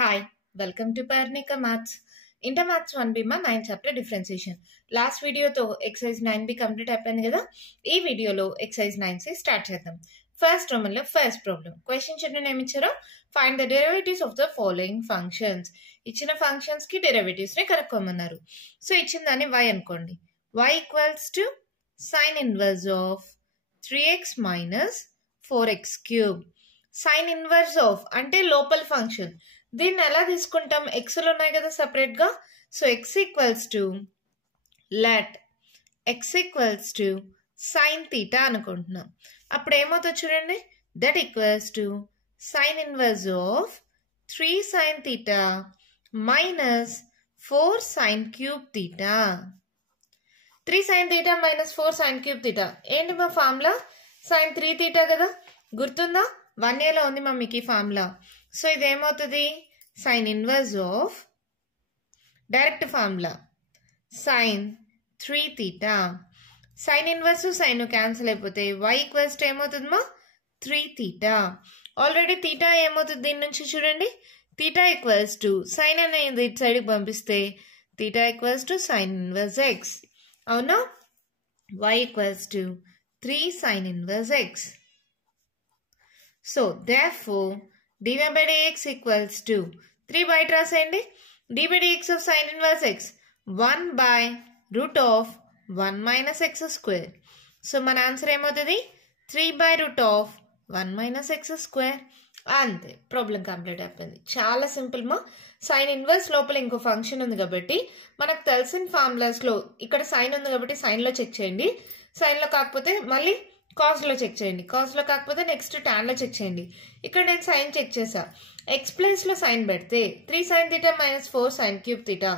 Hi, welcome to Parnika Maths. Inter Maths 1B ma 9th chapter differentiation. Last video to exercise 9B complete అయిపోయింది కదా. ఈ వీడియోలో exercise 9C start చేద్దాం. First Roman లో first problem. Question చూడండి ఏమి ఇచ్చారో find the derivatives of the following functions. ఇచ్చిన ఫంక్షన్స్ కి డెరివేటివ్స్ ని కనుక్కోమన్నారు. సో ఇచ్చిన దాన్ని y అనుకోండి. y equals to sin inverse of 3x minus 4x cube. sin inverse of అంటే లోపల ఫంక్షన్. దీన్ని ఎలా తీసుకుంటాం? ఎక్స్లు ఉన్నాయి కదా సెపరేట్ గా. So x equals to let x equals to sine theta అనుకుంటున్నాం. అప్పుడు ఏమవుతుంది చూడండి, that equals to sine inverse of 3 sine theta minus 4 sine cube theta. 3 sine theta minus 4 sine cube theta ఏంటి మా ఫార్ములా? సైన్ 3 థీటా కదా, గుర్తుందా? 1A లో ఉంది మా మీకు ఈ ఫార్ములా. సో ఇది ఏమవుతుంది? Sine inverse of direct formula sine 3 theta. Sine inverse sine cancel అయిపోతే y ఈక్వల్స్ టు ఏమవుతుంది మా 3 థీటా. ఆల్రెడీ థీటా ఏమవుతుంది దీని నుంచి చూడండి, థీటా ఈక్వల్స్ టు సైన్ అనేది ఇటు సైడ్కి పంపిస్తే theta equals to sine inverse x. అవునా? y equals to 3 sine inverse x. So therefore dy by dx equals to 3 బయట రాసేయండి. d by dx of sin inverse x 1 by root of 1 minus x square. So మన answer ఏమవుతుంది? 3 by root of 1 minus x square. అంతే, problem complete అయిపోయింది. చాలా simple మా. Sine inverse లోపల ఇంకో ఫంక్షన్ ఉంది కాబట్టి మనకు తెలిసిన ఫార్ములాస్ లో ఇక్కడ సైన్ ఉంది కాబట్టి సైన్ లో చెక్ చేయండి. సైన్ లో కాకపోతే మళ్ళీ కాస్ లో చెక్ చేయండి. కాస్ లో కాకపోతే నెక్స్ట్ టాన్ లో చెక్ చేయండి. ఇక్కడ నేను సైన్ చెక్ చేసా. ఎక్స్ ప్లేస్ లో సైన్ పెడితే 3 sine theta minus 4 sine cube theta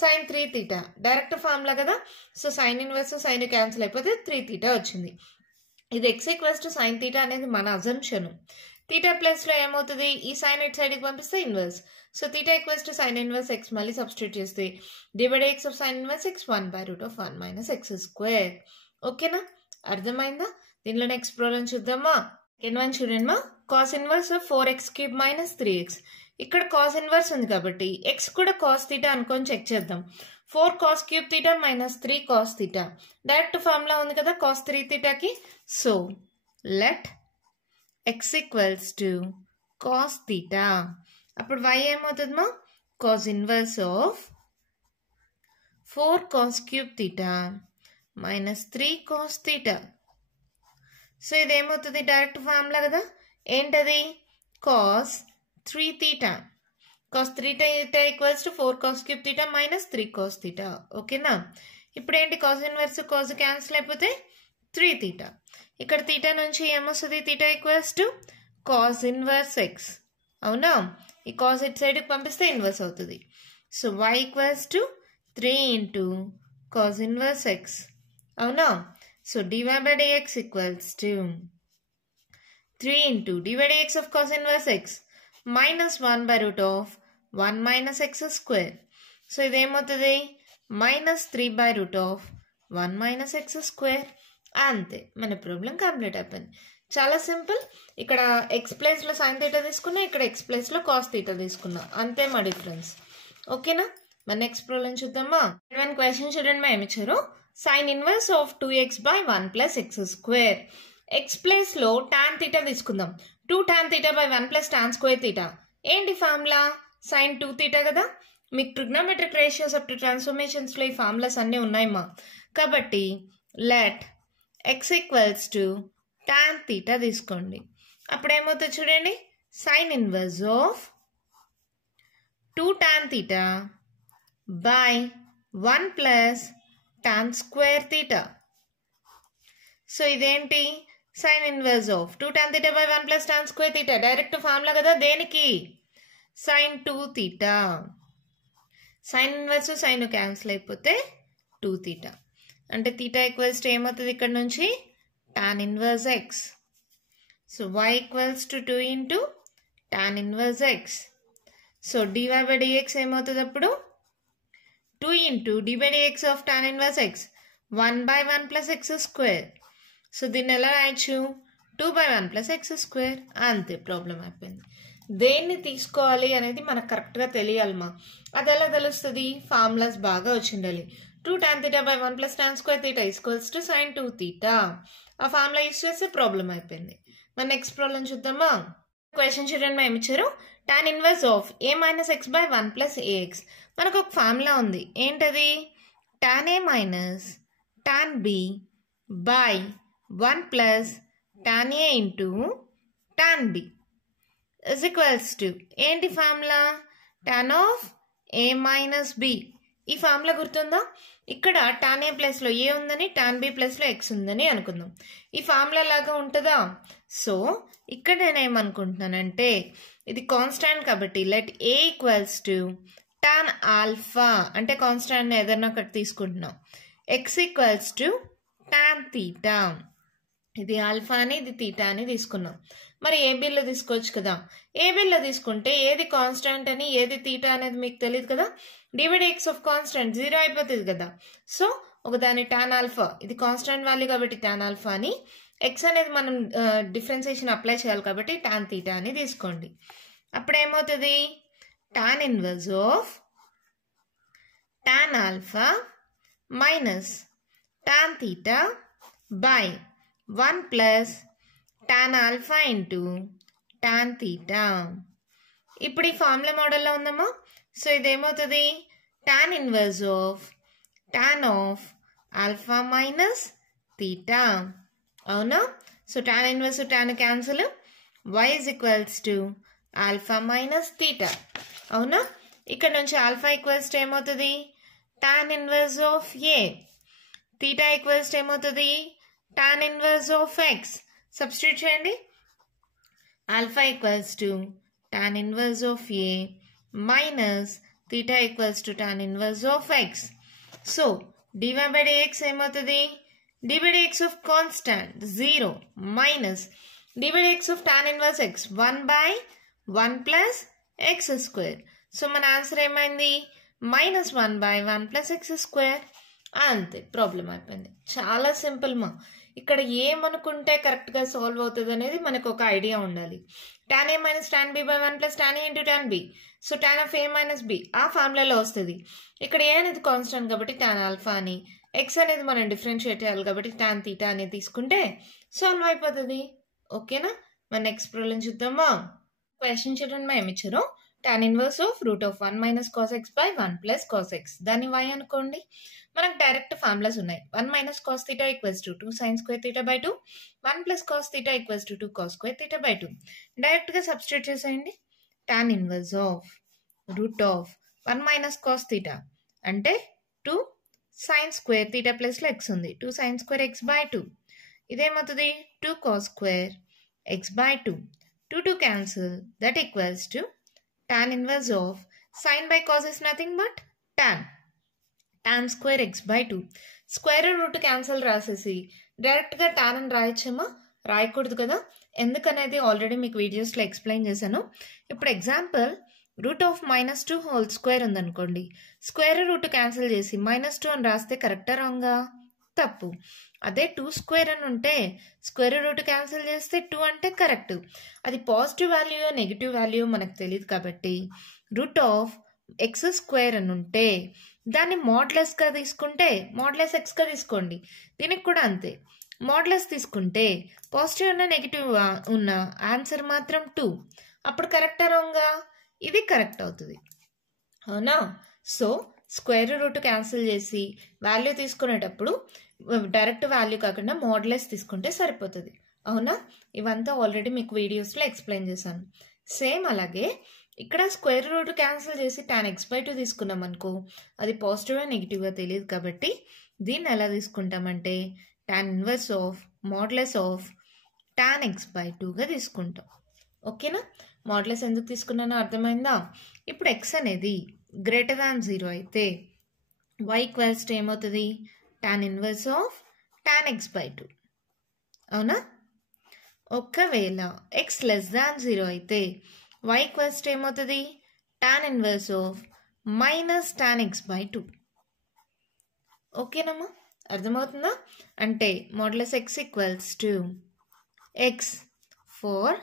sine 3 theta direct formula కదా. So sine inverse sine cancel అయిపోతే 3 థీటా వచ్చింది. ఇది x equals to sine theta అనేది మన అజంప్షన్. థీటా ప్లస్ లో ఏమవుతుంది? ఈ సైన్ ఇట్ సైడ్ కి పంపిస్తే inverse. So theta equals to sine inverse x మళ్ళీ సబ్స్టిట్యూట్ చేస్తే dy by dx of sine inverse x 1 by root of 1 minus x square. ఓకేనా? అర్థమైందా? దీనిలో నెక్స్ట్ ప్రాబ్లం చూద్దామా. సెకండ్ వన్ చూడండి మా. Cos inverse 4x cube minus 3x. ఇక్కడ cos inverse ఉంది కాబట్టి ఎక్స్ కూడా కాస్ థీటా అనుకొని చెక్ చేద్దాం. 4 cos cube theta minus 3 cos theta direct formula ఉంది కదా కాస్ 3 థీటాకి. So let x equals to cos theta. అప్పుడు y ఏమవుతుంది మా? Cos inverse of 4 cos cube theta minus 3 cos theta. So ఇది ఏమవుతుంది? డైరెక్ట్ ఫార్ములా కదా. ఏంటది? Cos 3 theta. Cos 3 theta equals to 4 cos cube theta minus 3 cos theta. ఓకేనా? ఇప్పుడు ఏంటి? కాస్ ఇన్వర్స్ కాస్ క్యాన్సిల్ అయిపోతే 3 థీటా. ఇక్కడ థీటా నుంచి ఏమొస్తుంది? Theta equals to cos inverse x. అవునా? ఈ కాస్ ఇట్ సైడ్కి పంపిస్తే ఇన్వర్స్ అవుతుంది. So y equals to 3 into cos inverse x. అవునా? So dy by dx equals to 3 into dy by dx of cos inverse x minus 1 by root of 1 minus x square. So ఇది ఏమవుతుంది? Minus 3 by root of 1 minus x square. అంతే, మన problem complete అయిపోయింది. చాలా simple. ఇక్కడ X place లో sine theta తీసుకున్నా, ఇక్కడ ఎక్స్ ప్లేస్ లో కాస్ థీటా తీసుకున్నా. అంతే మా డిఫరెన్స్. ఓకేనా? మన నెక్స్ట్ ప్రాబ్లం చూద్దామా. క్వశ్చన్ చూడండి మా. ఏమి ఇచ్చారు? Sine inverse of 2x by 1 plus x square. X place లో టాన్ థీటా తీసుకుందాం. 2 tan theta by 1 plus tan square theta. ఏంటి ఫార్ములా? సైన్ 2 థీటా కదా. మీకు trigonometric ratios up to transformations లో ఈ ఫార్ములాస్ అన్నీ ఉన్నాయమ్మా. కాబట్టి let x equals to tan theta తీసుకోండి. అప్పుడు ఏమవుతుంది చూడండి, sine inverse of 2 tan theta by 1 plus tan square theta. So ఇదేంటి? Sign inverse of 2 tan theta by 1 plus tan square theta direct formula కదా. దేనికి? Sine 2 theta. Sine inverse sine cancel అయిపోతే 2 theta. అంటే theta equals to ఏమవుతుంది ఇక్కడ నుంచి? tan inverse X. So y equals to 2 into tan inverse X. So dy by dx ఏమవుతుంది అప్పుడు? 2 into d by dx of tan inverse x 1 by 1 plus x square. So దీన్ని ఎలా రాయొచ్చు? 2 by 1 plus x square. అంతే, problem అయిపోయింది. దేన్ని తీసుకోవాలి అనేది మనకు కరెక్ట్గా తెలియాలమ్మా. అది ఎలా తెలుస్తుంది? ఫార్ములాస్ బాగా వచ్చిండాలి. 2 tan theta by 1 plus tan square theta is equals to sin 2 theta. ఆ ఫార్ములా యూస్ చేస్తే ప్రాబ్లం అయిపోయింది. మన నెక్స్ట్ ప్రాబ్లం చూద్దామా? క్వశ్చన్ చూడండి, ఏమి ఇచ్చారు? tan inverse of a minus x by 1 plus ax. మనకు ఒక ఫార్ములా ఉంది. ఏంటది? tan a minus tan b by 1 plus tan a into tan b is equals to ఏంటి formula? tan of a minus b. ఈ formula గుర్తుందా? ఇక్కడ tan a ప్లస్లో ఏ ఉందని, tan b ప్లస్లో x ఉందని అనుకుందాం. ఈ ఫార్ములా లాగా ఉంటుందా? సో ఇక్కడ నేనేమనుకుంటున్నానంటే ఇది కాన్స్టాంట్ కాబట్టి let a equals to tan alpha, అంటే కాన్స్టాంట్ని ఏదైనా ఒకటి తీసుకుంటున్నాం. x equals to tan theta. ఇది ఆల్ఫా అని, ఇది థీటా అని తీసుకున్నాం. మరి ఏబీలో తీసుకోవచ్చు కదా. ఏబీలో తీసుకుంటే ఏది కాన్స్టాంట్ అని ఏది థీటా అనేది మీకు తెలియదు కదా. డివైడ్ ఎక్స్ ఆఫ్ కాన్స్టాంట్ 0 అయిపోతుంది కదా. సో ఒకదాని టాన్ ఆల్ఫా, ఇది కాన్స్టాంట్ వాల్యూ కాబట్టి టాన్ ఆల్ఫా అని, ఎక్స్ అనేది మనం డిఫరెన్సియేషన్ అప్లై చేయాలి కాబట్టి టాన్ థీటా అని తీసుకోండి. అప్పుడు ఏమవుతుంది? Tan inverse of tan alpha minus tan theta by 1 plus tan alpha into tan theta. ఇప్పుడు ఈ ఫార్ములా మోడల్లో ఉందమ్మా. సో ఇదేమవుతుంది? tan inverse of tan of alpha minus theta. అవునా? So tan inverse tan cancel, y is equals to alpha minus theta. అవునా? ఇక్కడ నుంచి alpha equals to ఏమవుతుంది? tan inverse of a. theta equals to ఏమవుతుంది? tan inverse of x. Substitute చేయండి. Alpha equals to tan inverse of a minus theta equals to tan inverse of x. So d y by d x ఏమవుతుంది? D y by x of constant 0 minus d y by x of tan inverse x 1 by 1 plus x square. So మన answer ఏమైంది? Minus 1 by 1 plus x square. అంతే, problem అయిపోయింది. చాలా simple మా. ఇక్కడ ఏమనుకుంటే కరెక్ట్గా సాల్వ్ అవుతుంది అనేది మనకు ఒక ఐడియా ఉండాలి. tan a minus tan b by 1 plus tan a into tan b. So tan of a minus b ఆ ఫార్ములాలో వస్తుంది. ఇక్కడ ఏ అనేది కాన్స్టెంట్ కాబట్టి tan ఆల్ఫా అని, x అనేది మనం డిఫరెన్షియేట్ చేయాలి కాబట్టి tan థీటా అనేది తీసుకుంటే సాల్వ్ అయిపోతుంది. ఓకేనా? మన నెక్స్ట్ ప్రాబ్లం చూద్దామా? క్వశ్చన్ చూడండి, మా ఏమి ఇచ్చారో tan inverse of root of 1 minus cos X by 1 plus cos X. దాన్ని y అనుకోండి. మనకు డైరెక్ట్ ఫార్ములాస్ ఉన్నాయి. 1 minus cos theta equals to 2 sine square theta by 2, 1 plus cos theta equals to 2 cos square theta by 2. డైరెక్ట్గా substitute చేసేయండి. tan inverse of root of 1 minus cos theta అంటే 2 sine square theta ప్లస్లో X ఉంది, 2 sine square X by 2. ఇదేమవుతుంది? 2 cos square X by 2. 2 2 cancel, that equals to tan inverse of sin by cos is nothing but tan square x by 2. Square root cancel రాసేసి డైరెక్ట్గా tan అని రాయొచ్చమ్మా? రాయకూడదు కదా. ఎందుకనేది already మీకు వీడియోస్లో explain చేశాను. ఇప్పుడు example root of -2 whole square ఉందనుకోండి. స్క్వేర్ రూట్ క్యాన్సిల్ చేసి -2 అని రాస్తే కరెక్టా రాంగా? తప్పు. అదే 2 స్క్వేర్ అని ఉంటే స్క్వేర్ రూట్ క్యాన్సిల్ చేస్తే 2 అంటే కరెక్ట్. అది పాజిటివ్ వాల్యూ నెగిటివ్ వాల్యూ మనకు తెలియదు కాబట్టి రూట్ ఆఫ్ ఎక్స్ స్క్వేర్ అని ఉంటే దాన్ని మోడ్లెస్గా తీసుకుంటే మోడ్లెస్ ఎక్స్గా తీసుకోండి. దీనికి కూడా అంతే. మోడ్లెస్ తీసుకుంటే పాజిటివ్ ఉన్న నెగిటివ్ ఉన్న ఆన్సర్ మాత్రం 2. అప్పుడు కరెక్టా రాంగా? ఇది కరెక్ట్ అవుతుంది. అవునా? సో స్క్వేర్ రూట్ క్యాన్సిల్ చేసి వాల్యూ తీసుకునేటప్పుడు డైరెక్ట్ వాల్యూ కాకుండా మోడ్లెస్ తీసుకుంటే సరిపోతుంది. అవునా? ఇవంతా ఆల్రెడీ మీకు వీడియోస్లో ఎక్స్ప్లెయిన్ చేశాను. సేమ్ అలాగే ఇక్కడ స్క్వేర్ రూట్ క్యాన్సిల్ చేసి tan x by 2 తీసుకున్నాం అనుకో, అది పాజిటివ్గా నెగిటివ్గా తెలియదు కాబట్టి దీన్ని ఎలా తీసుకుంటామంటే tan inverse of modulus of tan x by 2గా తీసుకుంటాం. ఓకేనా? మోడ్లెస్ ఎందుకు తీసుకున్నానో అర్థమైందా? ఇప్పుడు x అనేది గ్రేటర్ దాన్ 0 అయితే y ఈక్వల్స్ టు ఏమవుతుంది? tan inverse of tan x by 2. అవునా? ఒకవేళ x లెస్ దాన్ 0 అయితే y ఈక్వల్స్ టు ఏమవుతుంది? tan inverse of minus tan x by 2. ఓకేనమ్మా? అర్థమవుతుందా? అంటే modulus x equals to x for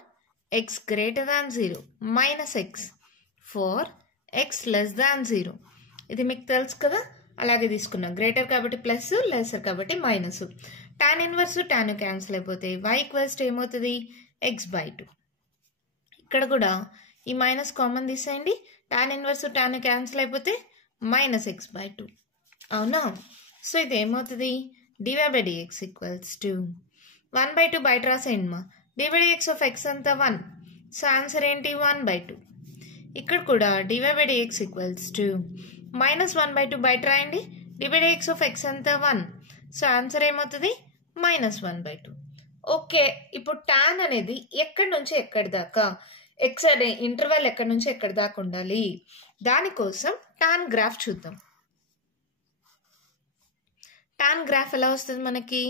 x greater than 0 minus x for x less than 0. ఇది మీకు తెలుసు కదా, అలాగే తీసుకున్నాం. గ్రేటర్ కాబట్టి ప్లస్, లెసర్ కాబట్టి minus. Tan inverse tan cancel అయిపోతే y ఈక్వల్స్ టు ఏమవుతుంది, x/2. ఇక్కడ కూడా ఈ మైనస్ కామన్ తీసేయండి. టాన్ ఇన్వర్స్ టాన్ క్యాన్సిల్ అయిపోతే మైనస్ x/2. అవునా? సో ఇది ఏమవుతుంది, dy/dx ఈక్వల్స్ టు 1/2 బయట రాసేయండి మా. dy/dx ఆఫ్ x అంతా 1. సో ఆన్సర్ ఏంటి, 1/2. ఇక్కడ కూడా dy/dx ఈక్వల్స్ టు మైనస్ 1/2 బయట రాయండి. dy/dx ఆఫ్ x అంతా 1. సో ఆన్సర్ ఏమవుతుంది, మైనస్ 1/2. ఓకే, ఇప్పుడు టాన్ అనేది ఎక్కడి నుంచి ఎక్కడి దాకా, ఎక్స్ అనే ఇంటర్వెల్ ఎక్కడి నుంచి ఎక్కడి దాకా ఉండాలి, దానికోసం టాన్ గ్రాఫ్ చూద్దాం. టాన్ గ్రాఫ్ ఎలా వస్తుంది మనకి,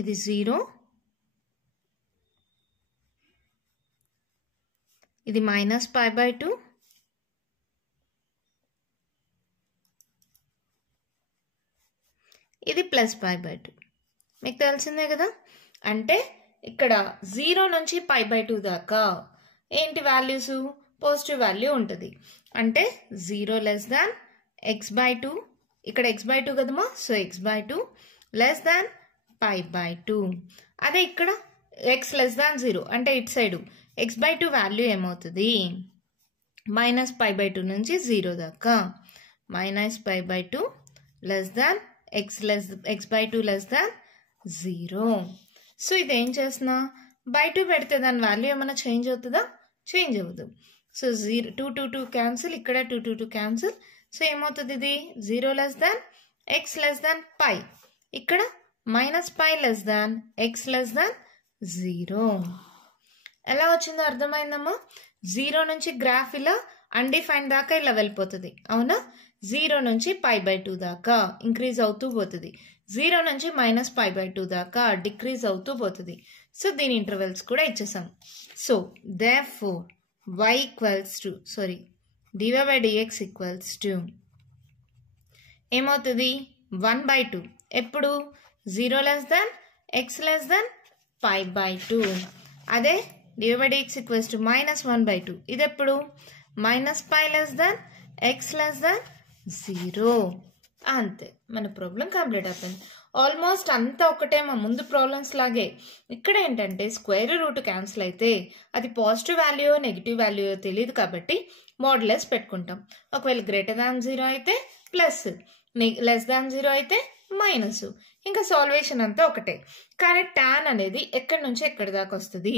ఇది 0, ఇది మైనస్ π/2, ఇది ప్లస్ π/2. మీకు తెలిసిందే కదా. అంటే ఇక్కడ 0 నుంచి π/2 దాకా ఏంటి వాల్యూస్, పాజిటివ్ వాల్యూ ఉంటుంది. అంటే 0 లెస్ దాన్ x/2, ఇక్కడ x/2 కదమ్మా, సో x/2 లెస్ దాన్ π/2. అదే ఇక్కడ x లెస్ దాన్ 0 అంటే ఇటు సైడు x/2 వాల్యూ ఏమవుతుంది, మైనస్ π/2 నుంచి 0 దాకా. Minus π/2 less than x/2 less than 0. So ఇదేం చేస్తున్నా, బై 2 పెడితే దాని వాల్యూ ఏమైనా చేంజ్ అవుతుందా, చేంజ్ అవ్వదు. సో 0 2 2 2 క్యాన్సిల్, ఇక్కడ 2 2 2 క్యాన్సిల్. సో ఏమవుతుంది, ఇది 0 less than x less than π, ఇక్కడ minus π less than x less than 0. ఎలా వచ్చిందో అర్థమైందమ్మా. 0 నుంచి గ్రాఫ్ ఇలా అన్డిఫైన్డ్ దాకా ఇలా వెళ్ళిపోతుంది. అవునా? 0 నుంచి π/2 దాకా ఇంక్రీజ్ అవుతూ పోతుంది. 0 నుంచి మైనస్ π/2 దాకా డిక్రీజ్ అవుతూ పోతుంది. సో దీని ఇంటర్వెల్స్ కూడా ఇచ్చేసాం. So therefore y equals to dy/dx equals to ఏమవుతుంది, 1/2. ఎప్పుడు 0 less than x less than π/2. అదే dy/dx ఈక్వల్స్ టు మైనస్ 1/2. ఇది ఎప్పుడు minus π less than x less than 0. అంతే, మన ప్రాబ్లం కంప్లీట్ అయిపోయింది. ఆల్మోస్ట్ అంతా ఒకటే మా ముందు ప్రాబ్లమ్స్ లాగే. ఇక్కడ ఏంటంటే స్క్వేర్ రూట్ క్యాన్సిల్ అయితే అది పాజిటివ్ వాల్యూ నెగిటివ్ వాల్యూ తెలియదు కాబట్టి మోడ్యులస్ పెట్టుకుంటాం. ఒకవేళ గ్రేటర్ దాన్ 0 అయితే ప్లస్, లెస్ దాన్ 0 అయితే మైనస్. ఇంకా సాల్వేషన్ అంతా ఒకటే. కానీ టాన్ అనేది ఎక్కడి నుంచి ఎక్కడి దాకా వస్తుంది,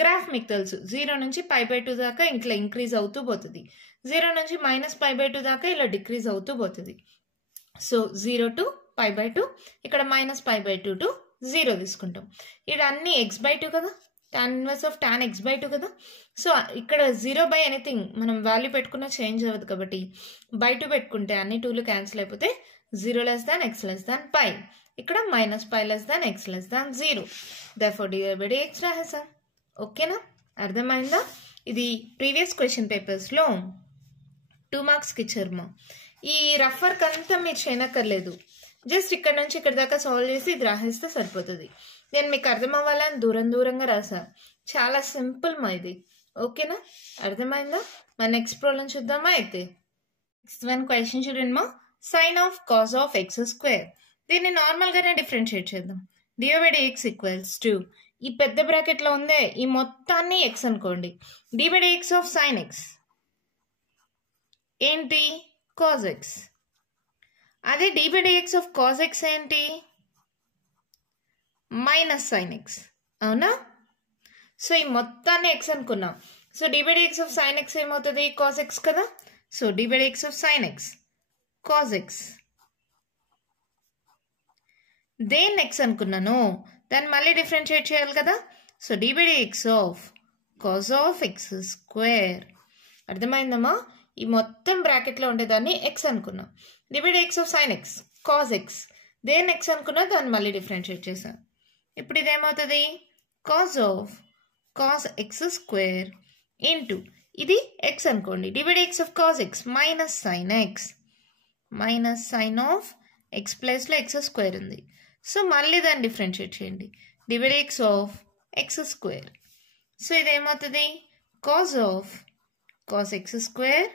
గ్రాఫ్ మీకు తెలుసు. 0 నుంచి π/2 దాకా ఇట్లా ఇంక్రీజ్ అవుతూ పోతుంది. 0 నుంచి మైనస్ π/2 దాకా ఇలా డిక్రీజ్ అవుతూ పోతుంది. సో 0 టు π/2, ఇక్కడ మైనస్ π/2 టు 0 తీసుకుంటాం. ఇక్కడ అన్ని x/2 కదా, tan inverse of tan x/2 కదా. సో ఇక్కడ 0/ఎనీథింగ్ మనం వాల్యూ పెట్టుకున్న చేంజ్ అవ్వదు కాబట్టి /2 పెట్టుకుంటే అన్ని 2లు క్యాన్సిల్ అయిపోతే 0 less than x less than π, ఇక్కడ minus π less than x less than 0. therefore dy/dx రాసేసాం. ఓకేనా, అర్థమైందా? ఇది ప్రీవియస్ క్వశ్చన్ పేపర్స్లో 2 మార్క్స్కి ఇచ్చారు. ఈ రఫ్ వర్క్ అంతా మీరు చేయనక్కర్లేదు. జస్ట్ ఇక్కడ నుంచి ఇక్కడ దాకా సాల్వ్ చేసి ఇది రాసేస్తే సరిపోతుంది. నేను మీకు అర్థం అవ్వాలని దూరంగా రాసా. చాలా సింపుల్ మా ఇది. ఓకేనా, అర్థమైందా? మన నెక్స్ట్ ప్రాబ్లం చూద్దామా అయితే. నెక్స్ట్ వన్ క్వశ్చన్ చూడండి మా. Sine of cos of x square. దీన్ని నార్మల్గానే డిఫరెన్షియేట్ చేద్దాం. dy/dx ఈక్వల్స్ టు ఈ పెద్ద బ్రాకెట్లో ఉందే ఈ మొత్తాన్ని ఎక్స్ అనుకోండి. dy/dx ఆఫ్ సైన్ ఎక్స్ ఏంటి, కాస్ ఎక్స్. అదే dy/dx ఆఫ్ కాస్ ఎక్స్ ఏంటి, మైనస్ సైన్ ఎక్స్. అవునా? సో ఈ మొత్తాన్ని ఎక్స్ అనుకున్నాం. So dy/dx of sine X ఏమవుతుంది, కాస్ ఎక్స్ కదా. So dy/dx of sine X cos X. దేన్ని ఎక్స్ అనుకున్నాను దాన్ని మళ్ళీ డిఫరెన్షియేట్ చేయాలి కదా. సో dy/dx ఆఫ్ కాస్ ఆఫ్ ఎక్స్ స్క్వేర్. అర్థమైందమ్మా? ఈ మొత్తం బ్రాకెట్లో ఉండేదాన్ని ఎక్స్ అనుకున్నాం. dy/dx of sine X cos X, దేన్ని ఎక్స్ అనుకున్నా దాన్ని మళ్ళీ డిఫరెన్షియేట్ చేసాం. ఇప్పుడు ఇదేమవుతుంది, cos of cos x square into ఇది ఎక్స్ అనుకోండి. dy/dx ఆఫ్ cos x minus sine x. Minus sine of x ప్లేస్లో ఎక్స్ స్క్వేర్ ఉంది. సో మళ్ళీ దాన్ని డిఫరెన్షియేట్ చేయండి. D y d x of x square. So ఇదేమవుతుంది cos of cos x square,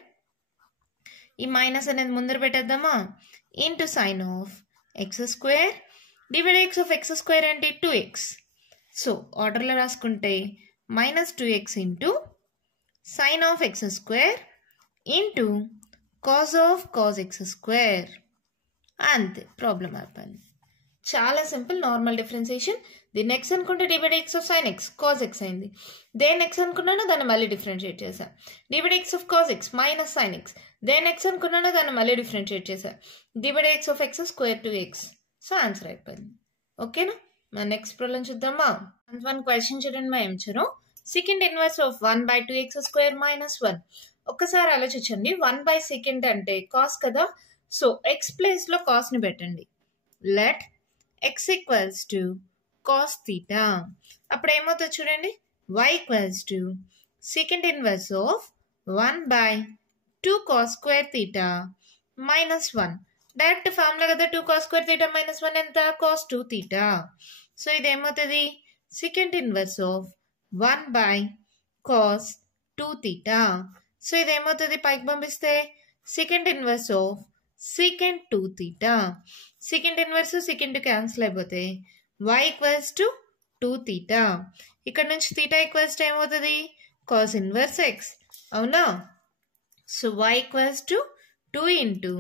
ఈ మైనస్ అనేది ముందర పెట్టేద్దామా, into sine of x square. D y d x of x square అంటే 2x. సో ఆర్డర్లో రాసుకుంటే minus 2x into sine of x square into cos of cos x square. అంతే, problem అయిపోయింది. చాలా సింపుల్ నార్మల్ డిఫరెన్సియేషన్. దీన్ని ఎక్స్ అనుకుంటే d y d x of sine x cos x అయింది. దేని ఎక్స్ అనుకున్నానో దాన్ని మళ్ళీ డిఫరెన్షియేట్ చేశాను. D y d x of cos x minus sine x. దేని ఎక్స్ అనుకున్నానో దాన్ని మళ్ళీ డిఫరెన్షియేట్ చేశాను. D y d x of x square 2x. So answer అయిపోయింది. ఓకేనా, మన నెక్స్ట్ ప్రాబ్లం చూద్దామా. 1 క్వశ్చన్ చూడండి. మా ఏం చూడం, second inverse of 1/2x square minus 1. ఒక్కసారి ఆలోచించండి. 1/2 అంటే కాస్ కదా. సో ఎక్స్ ప్లేస్లో కాస్ని పెట్టండి. Let x equals to cos theta. అప్పుడు ఏమవుతుంది చూడండి, y equals to second inverse of 1/2 cos square theta minus 1. Direct formula కదా, 2 కాస్ స్క్వేర్ థీటా మైనస్ 1 ఎంత, కాస్ 2 థీటా. సో ఇది ఏమవుతుంది secant inverse of 1/cos 2 theta. So ఇది ఏమవుతుంది పైకి పంపిస్తే secant inverse of secant 2 theta. Secant inverse secant cancel అయిపోతే y equals to 2 theta. ఇక్కడ నుంచి థీటా ఈక్వల్స్ టు ఏమవుతుంది కాస్ ఇన్వర్స్ ఎక్స్, అవునా. So y equals to 2 into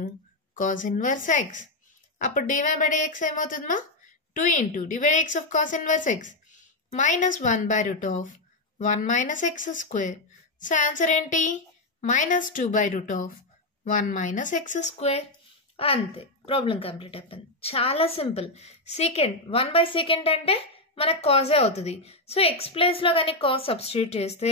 cos inverse x. అప్పుడు dy/dx ఏమవుతుందమ్మా, 2 into d y d x of cos inverse x minus 1/√1 minus x square. So answer ఏంటి, minus 2/√1 minus x square. అంతే, problem complete అయిపోయింది. చాలా simple. Second 1/2 అంటే మనకు కాజే అవుతుంది. సో ఎక్స్ ప్లేస్లో కానీ కాస్ సబ్స్టిట్యూట్ చేస్తే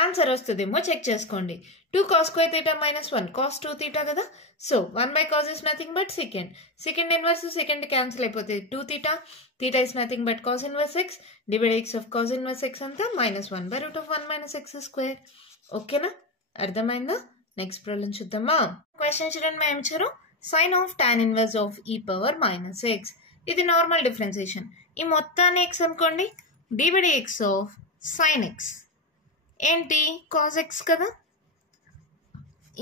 ఆన్సర్ వస్తుందేమో చెక్ చేసుకోండి. 2 cos square theta minus 1 cos 2 theta కదా. So 1/cos is nothing but secant inverse secant cancel అయిపోతే 2 theta. Theta is nothing but cos inverse x. Dividend of cos inverse x అంతా minus 1/√1 minus x square. ఓకేనా, అర్థమైందా. Next problem చూద్దామా. Question చూడండి. మేము ఇచ్చారు sin of tan inverse of e power minus x. ఇది normal differentiation. ఈ మొత్తాన్ని x అనుకోండి. dx of sin x ఏంటి, cos x కదా.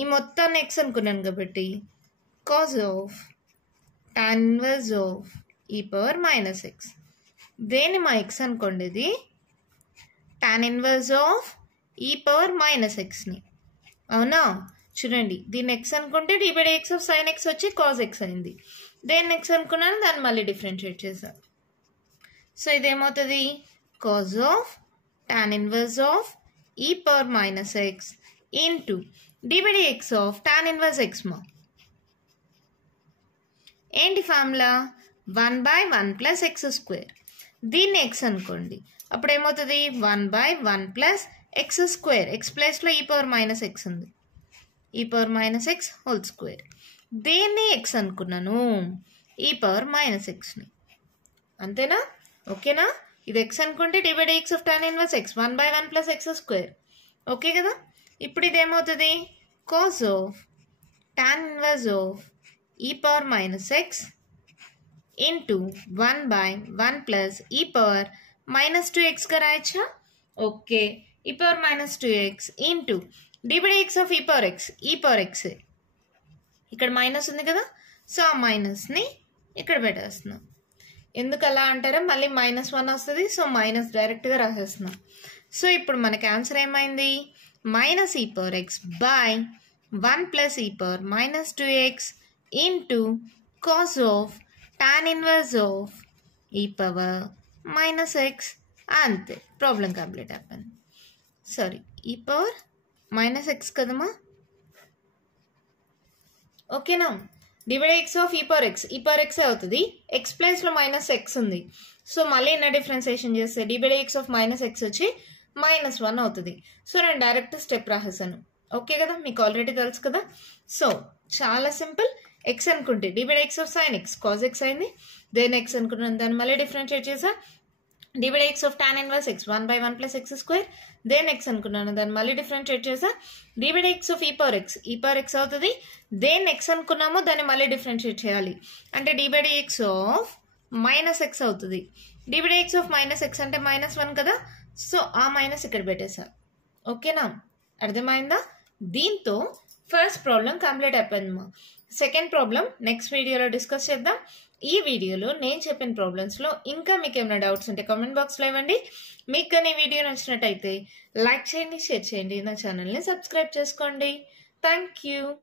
ఈ మొత్తాన్ని x అనుకున్నాను కాబట్టి cos of tan inverse of e power minus x. దేని మా x అనుకోండి, ఇది tan inverse of e power minus xని, అవునా. చూడండి, దీన్ని x అనుకుంటే dx of sin x వచ్చి cos x అయింది. దేన్ని x అనుకున్నాను దాన్ని మళ్ళీ డిఫరెన్షియేట్ చేశాను. సో ఇదేమవుతుంది cos of tan inverse of e power minus x into dx of tan inverse x మా. ఏంటి ఫార్ములా, 1/1 ప్లస్ ఎక్స్ స్క్వేర్. దీన్ని x అనుకోండి. అప్పుడు ఏమవుతుంది 1/1 ప్లస్ ఎక్స్ స్క్వేర్. ఎక్స్ ప్లేస్లో ఈ పవర్ మైనస్ ఎక్స్ ఉంది, ఈ power minus X whole square. దేన్ని x అనుకున్నాను, ఈ పవర్ మైనస్ ఎక్స్ని, అంతేనా. ఓకేనా, ఇది x అనుకుంటే dx of tan inverse x 1/1 plus x square. Okay కదా. ఇప్పుడు ఇది ఏమవుతుంది cos of tan inverse of e power minus x into 1/1 plus e power minus 2x రాయచ్చా. Okay, e power minus 2x into dx of e power x. e power x ఇక్కడ minus ఉంది కదా. So ఆ మైనస్ని ఇక్కడ పెట్టేస్తున్నాం. ఎందుకు అలా అంటారా, మళ్ళీ -1 వస్తుంది. సో మైనస్ డైరెక్ట్గా రాసేస్తున్నాం. సో ఇప్పుడు మనకి ఆన్సర్ ఏమైంది, minus e power x by 1 plus e power minus 2x into cos of tan inverse of e power minus x. అంతే, ప్రాబ్లం కంప్లీట్ అయిపోయింది. Sorry, e power minus x కదమ్మా. ఓకేనా, dx of e power x అవుతుంది. x ప్లేస్లో minus X ఉంది. So మళ్ళీ నా differentiation చేస్తే dx of minus x వచ్చి -1 అవుతుంది. సో నేను డైరెక్ట్ స్టెప్ రాసేసాను. ఓకే కదా, మీకు ఆల్రెడీ తెలుసు కదా. సో చాలా సింపుల్. ఎక్స్ అనుకుంటే dx of sin x cos x అయింది. దేని x అనుకున్నాను దాన్ని మళ్ళీ డిఫరెన్షియేట్ చేసా. d by dx of tan inverse x 1 by 1 plus x square, then x అనుకున్నాను, దాన్ని మళ్ళీ డిఫరెన్షియేట్ చేసా, d by dx of e power x అవుతుంది, then x అనుకున్నాము, దాన్ని మళ్ళీ డిఫరెన్షియేట్ చేయాలి, అంటే d by dx of minus x అవుతుంది. d by dx of minus x అంటే -1 కదా, సో ఆ మైనస్ ఇక్కడ పెట్టేసా. ఓకేనా, అర్థమైందా? దీంతో ఫస్ట్ ప్రాబ్లం కంప్లీట్ అయిపోయిందమ్మా. సెకండ్ ప్రాబ్లం నెక్స్ట్ వీడియోలో డిస్కస్ చేద్దాం. ఈ వీడియోలో నేను చెప్పిన ప్రాబ్లమ్స్లో ఇంకా మీకు ఏమైనా డౌట్స్ ఉంటే కామెంట్ బాక్స్లో ఇవ్వండి. మీకు కానీ వీడియో నచ్చినట్టయితే లైక్ చేయండి, షేర్ చేయండి, నా ఛానల్ని సబ్స్క్రైబ్ చేసుకోండి. Thank you.